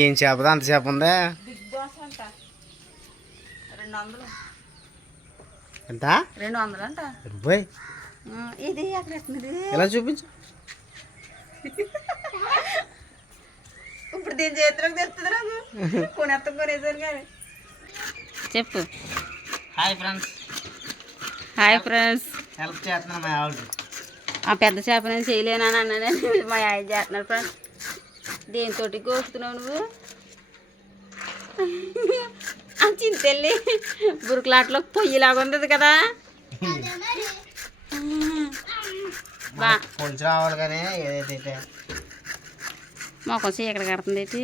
ఏం చేపదా అంత చేప ఉందా? ఎంత? 200 అంట. ఇది ఎలా చూపించు. ఇప్పుడు దీని చేతిలోకి తెలుస్తుంది నాకు. కొనేసారు కానీ చెప్పు. Hi friends. Hi friends. Help చేస్తున్నా మా ఆవిడ. ఆ పెద్ద చేప నేను చేయలేనని అన్నాను. మా ఆయన చేస్తున్నాడు ఫ్రెండ్స్. దేనితో కోస్తున్నావు నువ్వు? ఆ చింతెళ్ళి బురుకులాట్లో పొయ్యిలాగా ఉంది కదా. కొంచెం రావాలి కానీ ఏదైతే మొక్కం చీకటి కడుతుంది ఏంటి?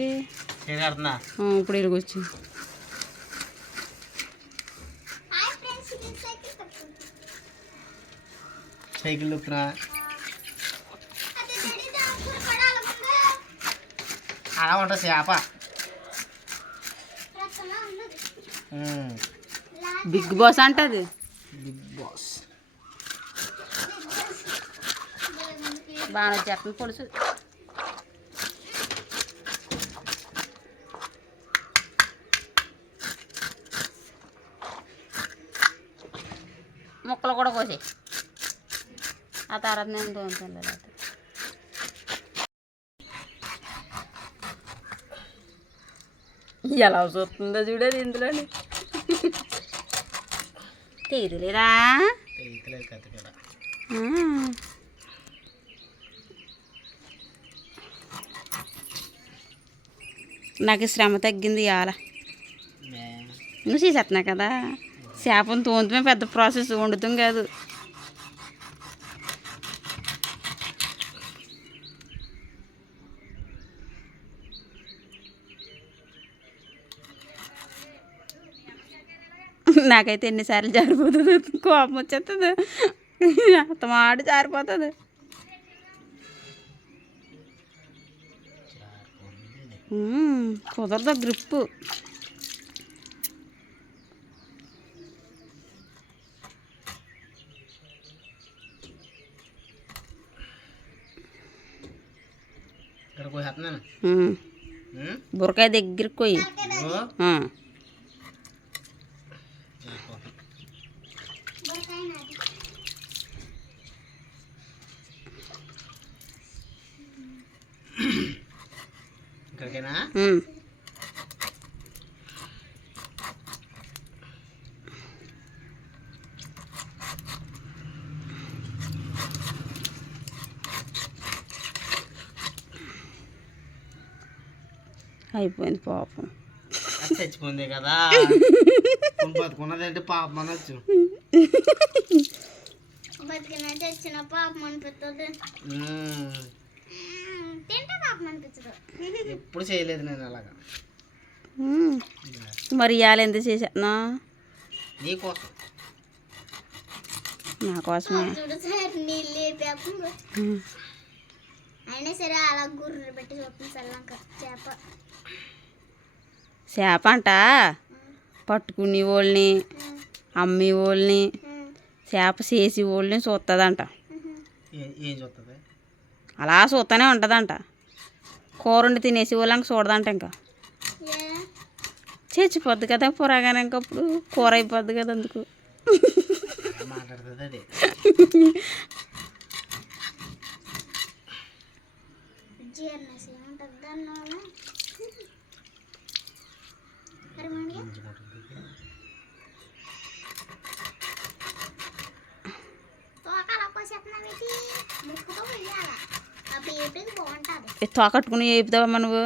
ఇప్పుడు ఇరుగొచ్చు. సైకిల్ దుక్కునా అలా ఉంటుంది చేప. బిగ్ బాస్ అంటది. బిగ్ బాస్ బాగా వచ్చేస్తుంది పొలుసు. ముక్కలు కూడా కోసే. ఆ తర్వాత నేను తోముతాను. ఎలా చూస్తుందో చూడదు ఇందులోని. తీరులేరా? నాకు శ్రమ తగ్గింది ఇవాళ. నువ్వు చేసేస్తున్నా కదా. చేపను తోముతమే పెద్ద ప్రాసెస్, వండుతాం కాదు. నాకైతే ఎన్నిసార్లు జారిపోతుంది, కోపం వచ్చేస్తుంది. అంత మాట జారిపోతుంది. కుదరదు గ్రిప్పు. బురకాయ దగ్గరికి పోయి అయిపోయింది పాపం. చచ్చిపోయింది కదా. బతుకున్నదంటే పాపం అనొచ్చు. బతికినా చచ్చిన పాపం అనిపిస్తుంది. తింటే పాపం అనిపించదు. ఎప్పుడు చేయలేదు నేను అలాగా. మరి ఇవాళ ఎంత చేసేస్తున్నా? నీకోసం. నా కోసమే. నీళ్ళు అయినా సరే అలా గుర్రె పెట్టి చూస్తుంది సల్లంక చేప. చేప అంట పట్టుకునే వాళ్ళని, అమ్మే వాళ్ళని, చేప చేసి వాళ్ళని చూస్తుందంట. ఏం చూస్తుంది? అలా చూస్తూనే ఉంటుందంట. కూరండి తినేసి వాళ్ళకి చూడదంట. ఇంకా చచ్చిపోద్ది కదా పురాగానే. ఇంకప్పుడు కూర అయిపోద్ది కదా. అందుకు మాట్లాడుతుంది అది. తోకట్టుకుని వేపుతావమ్మా నువ్వు?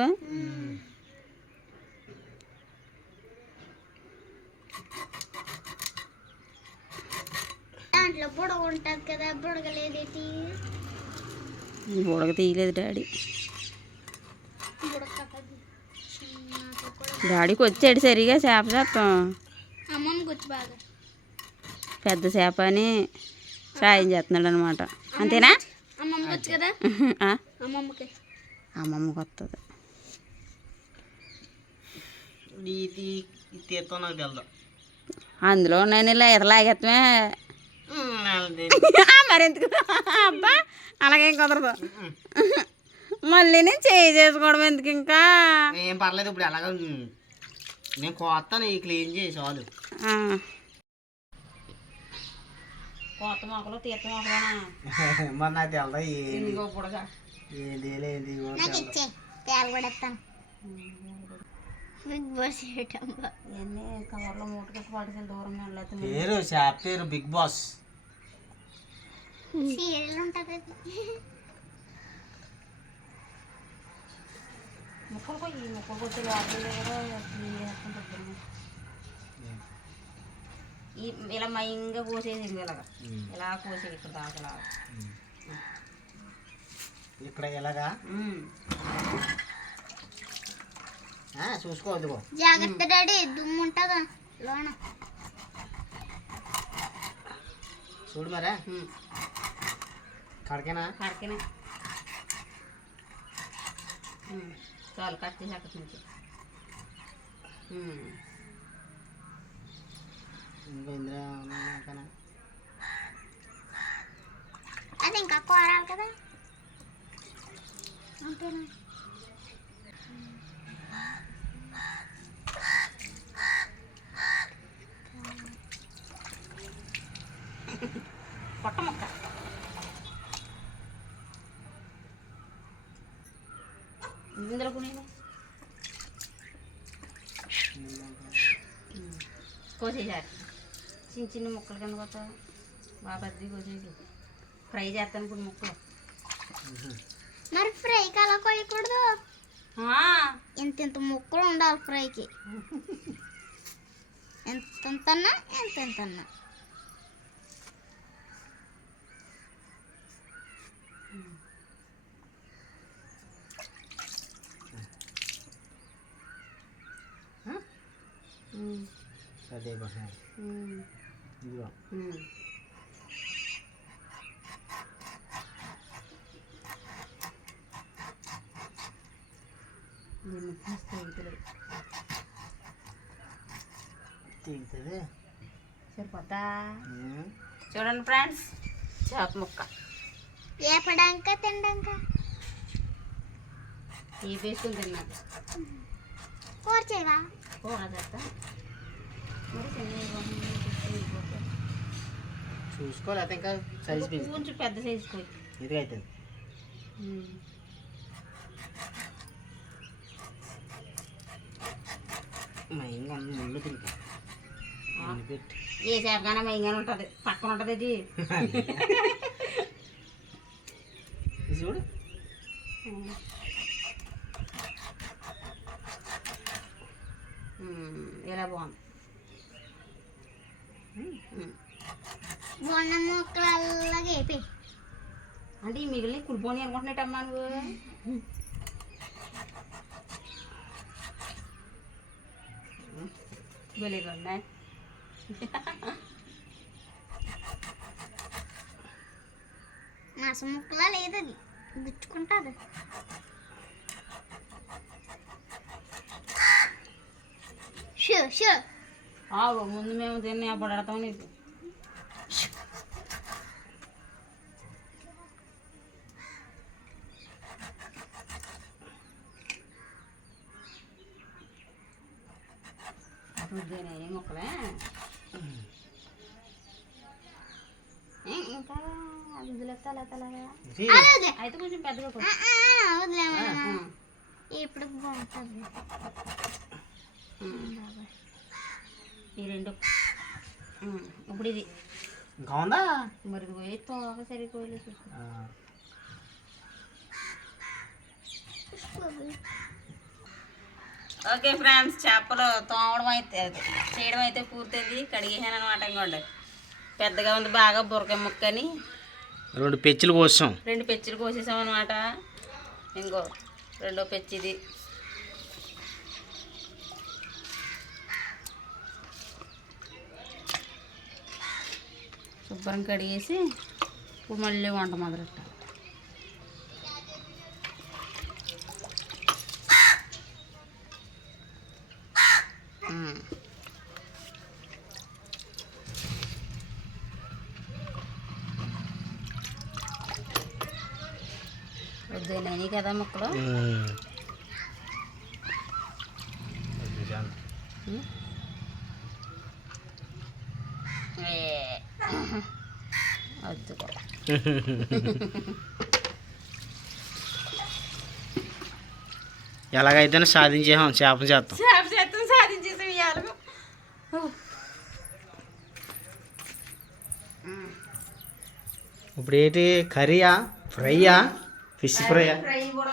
దాంట్లో బుడగ ఉంటుంది కదా, బుడగలేదేటి? బుడగ తీయలేదు డాడీ. డాడీకి వచ్చాడు సరిగా చేప చేస్తాం. అమ్మమ్మకి వచ్చి బాగా పెద్ద చేప అని సాయం చేస్తున్నాడు అనమాట. అంతేనా? అమ్మమ్మకి వచ్చు కదా. అమ్మమ్మకి వస్తుంది. అందులో నేను ఇలా ఎదలాగేత్తమే. మరెందుకు అబ్బా అలాగేం కుదరదు. మళ్ళీ నేను చేసుకోవడం ఎందుకు ఇంకా ఏం పర్లేదు ఇప్పుడు ఎలాగ నేను కొత్త క్లీన్ చేసి చాలు. కొత్త మొక్కలు తీర్థ మొక్కలేనా మరి నాకు తెలదా ఏంది పొడగా ఏంది ఏంది నాకు ఇచ్చే తేలు కూడా ఇస్తాను. బిగ్ బాస్ ఇవన్నీ కవర్లో మూటకెట్టి పట్టుకెళ్ళి దూరం వెళ్ళలేదు. పేరు షాప్ పేరు బిగ్ బాస్. సీరియల్ ఉంటుంది. ముక్కలు పోయి ముక్కలు కొట్టి లోపల ఇలా మయంగా కోసేసి ఇలాగా ఇలా కోసేది ఇక్కడ దాకా ఇక్కడ ఎలాగా చూసుకోవద్దు. జాగ్రత్త డాడీ, దుమ్ము ఉంటుందా లోన. చూడు మరే కడకేనా కడకనే చాలు కట్ చేసి అక్కడి నుంచి ఇంకా ఇందులో ఉన్నాకనా అది ఇంకా కోరాలి కదా. అంతేనా? పొట్ట ముక్క ఇందులో కొనేది కోసేసారు చిన్న చిన్న ముక్కలు కింద కొత్త బాగా పెద్దవి కోసేసి ఫ్రై చేస్తాను ఇప్పుడు ముక్కలు. మరి ఫ్రైకి అలా కోయకూడదు. ఇంత ఇంత ముక్కలు ఉండాలి ఫ్రైకి. ఎంతన్నా ఎంతన్నా. అదే ఇదిగో తీగుతుంది సరిపోతా. చూడండి ఫ్రెండ్స్, చేప ముక్క ఏపడాక తిండాక ఈ వేసుకుని తిన్నాక కూర చేయవా? కూర చేస్తా చూసుకోలేకపోతే ఇంకా సైజ్ కొంచెం పెద్ద సైజు పోయి ఇది అవుతుంది. మయంగా ముళ్ళు తింటా పెట్టి ఏ చేపగానే మయంగానే ఉంటుంది, పక్కన ఉంటుంది ఇది. చూడు ఇలా బాగుంది. బొండ ముక్కలు అలాగే అయిపోయి అంటే ఈ మిగిలిన కులిపోని అనుకుంటున్నట్టమ్మా నువ్వు. వెలిగొండా మాసం ముక్కలా లేదు, అది గుచ్చుకుంటుంది. ముందు మేము తిని అప్పుడు అడతాం నీకు. ఏం మొక్కలే ఇంకా ఇందులో అయితే కొంచెం పెద్దగా వదిలేమా ఇప్పుడు బాగుంటుంది. ఈ రెండు ఇప్పుడు ఇది ఇంకా ఉందా మరి పోయి తోక సరిపోయలేదు. ఓకే ఫ్రెండ్స్, చేపలు తోమడం అయితే చేయడం అయితే పూర్తయింది. కడిగేసాను అనమాట. ఇంకోండి పెద్దగా ఉంది బాగా బురక ముక్కని 2 పెచ్చులు కోసాం. 2 పెచ్చులు కోసేసాం అనమాట. ఇంకో రెండో పెచ్చిది. శుభ్రం కడిగేసి ఇప్పుడు మళ్ళీ వంట మొదలెట్టాలి. కొద్దిగా నైని కదా ముక్కలు. వద్దు కదా. ఎలాగైతే సాధించేసాం చేప చేస్తాం. సాధించేసాం ఇవాళ. ఇప్పుడు ఏంటి కర్రీయా ఫ్రైయా ఫిష్ ఫ్రైయా? ఫ్రై కూడా